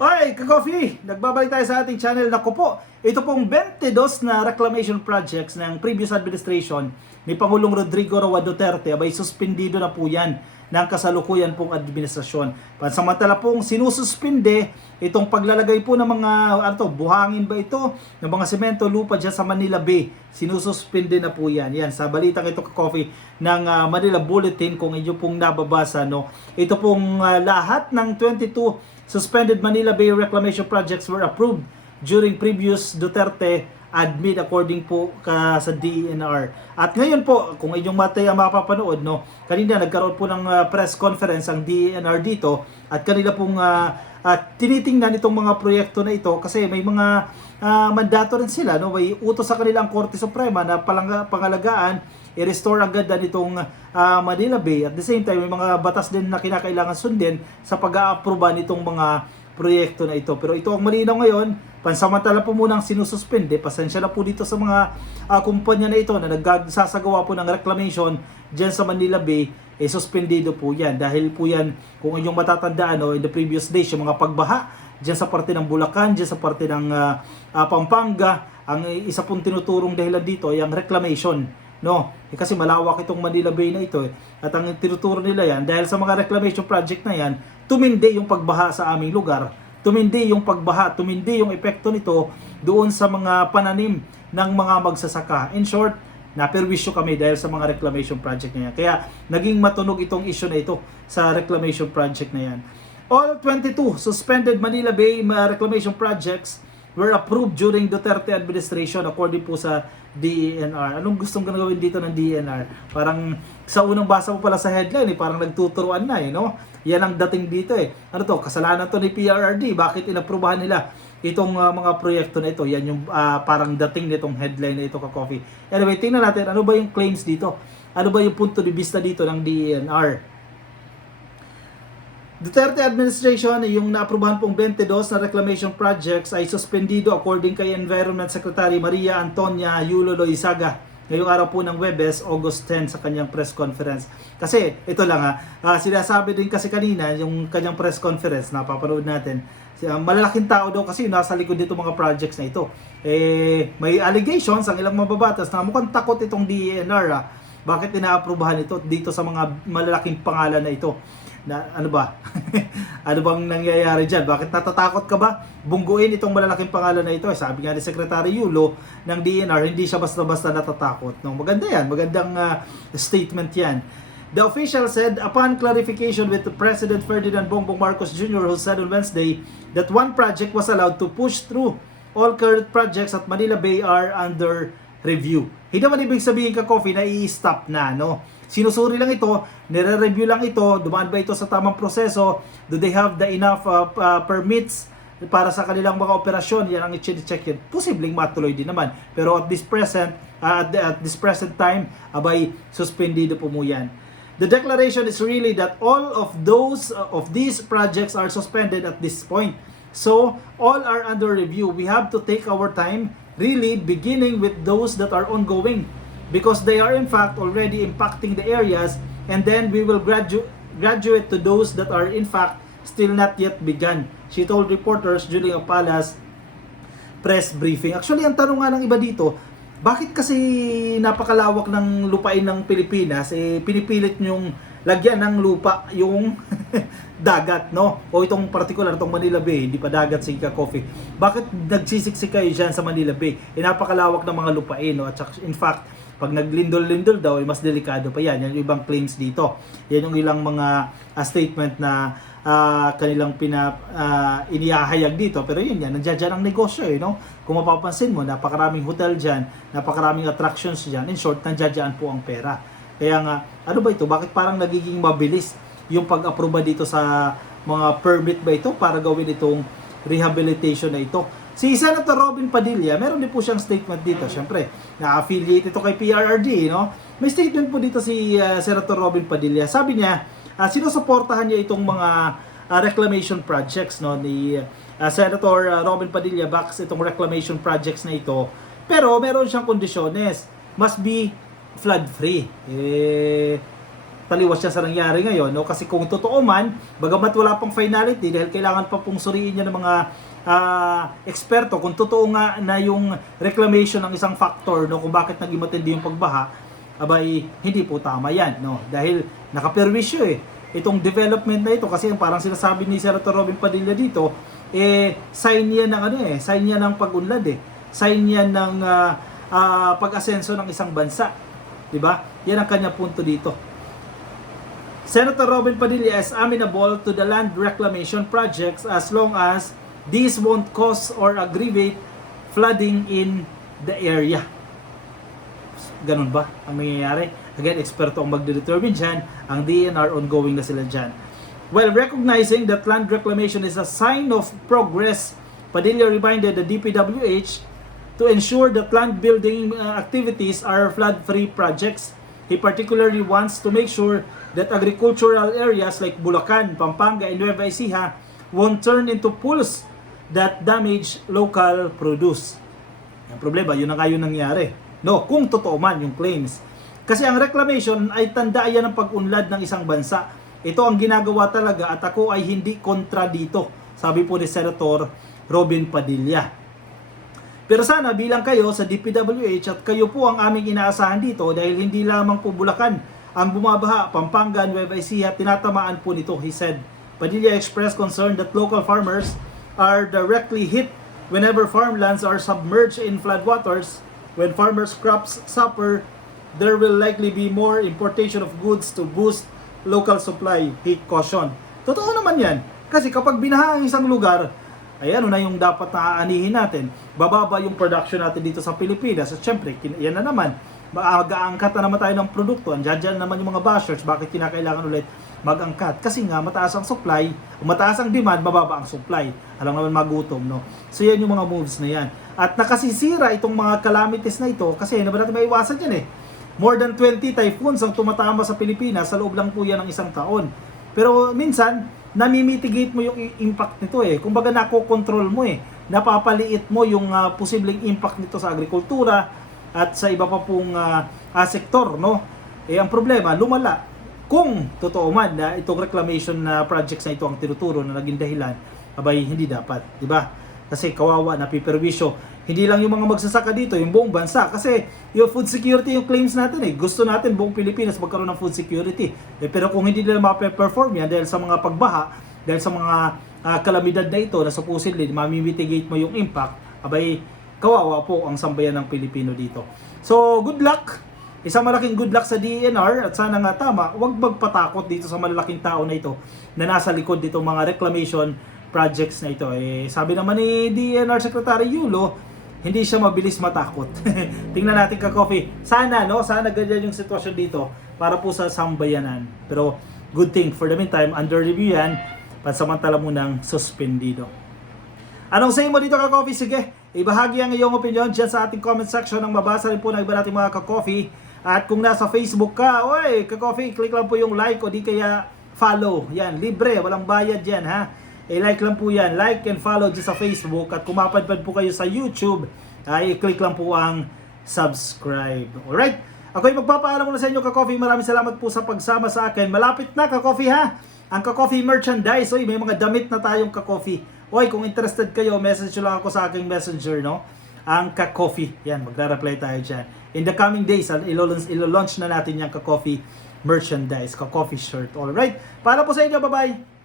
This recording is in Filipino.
Oy, ka-coffee! Nagbabalik tayo sa ating channel. Naku po, ito pong 22 na reclamation projects ng previous administration ni Pangulong Rodrigo Roa Duterte, abay suspendido na po yan ng kasalukuyan pong administrasyon. Pansamantala pong sinususpinde itong paglalagay po ng mga buhangin ba ito, ng mga semento, lupa dyan sa Manila Bay. Sinususpinde na po yan. Yan, sa balitang ito ka-coffee ng Manila Bulletin, kung inyo pong nababasa, no? Ito pong lahat ng 22 suspended Manila Bay reclamation projects were approved during previous Duterte admin according po sa DENR. At ngayon po, kung inyong mapapanood, no, kanina nagkaroon po ng press conference ang DENR dito at kanila pong tinitingnan itong mga proyekto na ito kasi may mga mandato rin sila, no, may utos sa kanilang Korte Suprema na pangalagaan i-restore agad itong Manila Bay. At the same time, may mga batas din na kinakailangan sundin sa pag-aaproba nitong mga proyekto na ito. Pero ito ang malinaw ngayon, pansamantala po munang sinususpende. Pasensya na po dito sa mga kumpanya na ito na nagsasagawa po ng reclamation dyan sa Manila Bay, suspendido po yan. Dahil po yan, kung inyong matatandaan, no, in the previous days, yung mga pagbaha dyan sa parte ng Bulacan, dyan sa parte ng Pampanga, ang isa pong tinuturong dahilan dito ay ang reclamation. No, kasi malawak itong Manila Bay na ito at ang tinuturo nila yan dahil sa mga reclamation project na yan, tumindi yung pagbaha sa aming lugar, tumindi yung pagbaha, tumindi yung epekto nito doon sa mga pananim ng mga magsasaka. In short, naperwisyo kami dahil sa mga reclamation project na yan. Kaya naging matunog itong issue na ito sa reclamation project na yan. All 22 suspended Manila Bay reclamation projects were approved during Duterte administration according po sa DENR. Anong gustong gawin dito ng DENR? Parang sa unang basa po pala sa headline, parang nagtuturuan na no? Yan ang dating dito Ano to? Kasalanan to ni PRRD. Bakit inaprubahan nila itong mga proyekto na ito? Yan yung parang dating nitong headline na ito ka-coffee. Anyway, tingnan natin ano ba yung claims dito? Ano ba yung punto de vista dito ng DENR? Duterte administration, yung naaprubahan pong 22 na reclamation projects ay suspendido according kay Environment Secretary Maria Antonia Yulo Loizaga ngayong araw po ng Webes, August 10 sa kanyang press conference. Kasi ito lang sinasabi din kasi kanina yung kanyang press conference, napapanood natin, malalaking tao daw kasi nasa likod dito mga projects na ito. May allegations ang ilang mababatas na mukhang takot itong DENR. Bakit inaaprubahan ito dito sa mga malalaking pangalan na ito? Na ano ba? Ano bang nangyayari diyan? Bakit natatakot ka ba bungguin itong malalaking pangalan na ito? Sabi nga ni Secretary Yulo ng DENR, hindi siya basta-basta natatakot. No, maganda yan, magandang statement yan. The official said upon clarification with President Ferdinand Bongbong Marcos Jr. who said on Wednesday that one project was allowed to push through. All current projects at Manila Bay are under review. Hindi naman ibig sabihin ka-coffee na i-stop na, no? Sinusuri lang ito, nire-review lang ito, dumaan ba ito sa tamang proseso, do they have the enough permits para sa kanilang mga operasyon, yan ang i-check yan. Posibleng matuloy din naman. Pero at this present time, abay, suspendido po mo yan. The declaration is really that all of these projects are suspended at this point. So, all are under review. We have to take our time, really beginning with those that are ongoing, because they are in fact already impacting the areas, and then we will graduate to those that are in fact still not yet begun. She told reporters during a palace press briefing. Actually, ang tanong nga ng iba dito, bakit kasi napakalawak ng lupain ng Pilipinas, pinipilit nyong lagyan ng lupa yung dagat, no? O itong particular, itong Manila Bay, hindi pa dagat si Coffee. Bakit nagsisiksik kayo dyan sa Manila Bay? Napakalawak ng mga lupain, no? At in fact, pag naglindol-lindol daw, mas delikado pa yan. Yan yung ibang claims dito. Yan yung ilang mga statement na kanilang inihahayag dito. Pero yun yan, nandiyan dyan ang negosyo, no? Kung mapapansin mo, napakaraming hotel dyan, napakaraming attractions dyan. In short, nandiyan dyan po ang pera. Kaya nga, ano ba ito? Bakit parang nagiging mabilis yung pag-aproba dito sa mga permit ba ito para gawin itong rehabilitation na ito? Si Senator Robin Padilla, meron din po siyang statement dito. Siyempre, na-affiliate ito kay PRRD, no? May statement po dito si Senator Robin Padilla. Sabi niya, sinusuportahan niya itong mga reclamation projects, no, ni Senator Robin Padilla backs itong reclamation projects na ito. Pero meron siyang kondisyones. Must be flood free. taliwas siya sa nangyari ngayon, no? Kasi kung totoo man, bagamat wala pang finality dahil kailangan pa pong suriin niya ng mga eksperto kung totoo nga na yung reclamation ng isang factor, no, kung bakit naging matindi yung pagbaha, abay hindi po tama yan, no? Dahil nakaperwisyo itong development na ito, kasi parang sinasabi ni Senator Robin Padilla dito, sign yan ng sign yan ng pag-unlad, sign yan ng pag-asenso ng isang bansa, di ba? Yan ang kanya punto dito. Senator Robin Padilla is amenable to the land reclamation projects as long as these won't cause or aggravate flooding in the area. Ganun ba ang nangyayari? Again, eksperto ang magdedetermine dyan. Ang DENR ongoing na sila dyan. While recognizing that land reclamation is a sign of progress, Padilla reminded the DPWH to ensure that land building activities are flood-free projects. He particularly wants to make sure that agricultural areas like Bulacan, Pampanga, and Nueva Ecija won't turn into pools that damage local produce. Ang problema, yun na nga yun nangyari. No, kung totoo man yung claims. Kasi ang reclamation ay tandaan ng pag-unlad ng isang bansa. Ito ang ginagawa talaga at ako ay hindi kontra dito, sabi po ni Senator Robin Padilla. Pero sana bilang kayo sa DPWH at kayo po ang aming inaasahan dito dahil hindi lamang po Bulacan ang bumabaha, Pampanga, Nueva Ecija, tinatamaan po nito, he said. Padilla expressed concern that local farmers are directly hit whenever farmlands are submerged in floodwaters. When farmers' crops suffer, there will likely be more importation of goods to boost local supply, he cautioned. Totoo naman yan. Kasi kapag binaha ang isang lugar, ay ano na yung dapat na aanihin natin. Bababa yung production natin dito sa Pilipinas. At syempre, yan na naman. Mag-aangkat na naman tayo ng produkto. Andiyan naman yung mga bashers. Bakit kinakailangan ulit mag-angkat? Kasi nga, mataas ang supply, mataas ang demand, bababa ang supply. Alam naman magutom, no? So yan yung mga moves na yan. At nakasisira itong mga calamities na ito kasi hindi ba natin maiwasan yan More than 20 typhoons ang tumatama sa Pilipinas sa loob lang po yan ng isang taon. Pero minsan, nami-mitigate mo yung impact nito Kumbaga nako-control mo Napapaliit mo yung posibleng impact nito sa agrikultura at sa iba pa pong sektor, no? Ang problema, lumala. Kung totoo man na itong reclamation na projects na ito ang tinuturo na naging dahilan, abay hindi dapat, di ba? Kasi kawawa, napiperwisyo. Hindi lang yung mga magsasaka dito, yung buong bansa. Kasi yung food security yung claims natin Gusto natin buong Pilipinas magkaroon ng food security. Pero kung hindi nila mape-perform yan dahil sa mga pagbaha, dahil sa mga kalamidad na ito na supposedly mamimitigate mo yung impact, abay kawawa po ang sambayan ng Pilipino dito. So, good luck! Isang malaking good luck sa DENR at sana nga tama, huwag magpatakot dito sa malalaking tao na ito na nasa likod dito mga reclamation projects na ito. Sabi naman ni DENR Secretary Yulo, hindi siya mabilis matakot. Tingnan natin ka-coffee. Sana ganyan yung sitwasyon dito para po sa sambayanan. Pero good thing, for the meantime, under review yan, pansamantala munang suspendido. Anong say mo dito ka-coffee? Sige, ibahagi ang iyong opinion dyan sa ating comment section nang mabasa rin po ng iba nating mga ka-coffee. At kung nasa Facebook ka, oy, ka-coffee, click lang po yung like o di kaya follow. Yan, libre, walang bayad yan ha. Like lang po yan, like and follow dyan sa Facebook. At kung mapadpad po kayo sa YouTube, ay click lang po ang subscribe. Alright, ako'y magpapaalam muna sa inyo ka-coffee. Maraming salamat po sa pagsama sa akin. Malapit na ka-coffee ha, ang ka-coffee merchandise. Oy, may mga damit na tayong ka-coffee. Oy, kung interested kayo, message lang ako sa aking messenger, no? Ang ka-coffee. Yan, magre-reply tayo dyan. In the coming days, ilo-launch na natin yung ka-coffee merchandise, ka-coffee shirt. Alright, para po sa inyo, bye-bye!